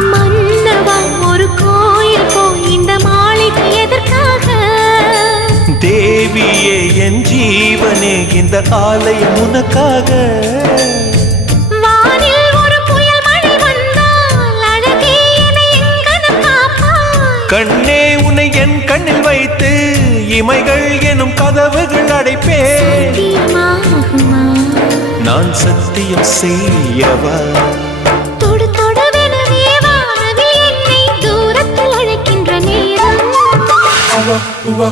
மன்னவா ஒரு கோயில் போய் இந்த மாளிகை எதற்காக? தேவியே என் ஜீவனே இந்த ஆலயம் உனக்காக. வானில் ஒரு புயல் மழை வந்தால் அழகே என்னை எங்கனம் காப்பாய். கண்ணே உன்னை என் கண்ணில் வைத்து இமைகள் எனும் கதவுகள் அடைப்பேன். சத்தியமாகுமா? நான் சத்தியம் செய்யவா? தொடு தொடுவெனவே வானவில் என்னை தூரத்தில் அழைக்கின்ற நேரம். Uva,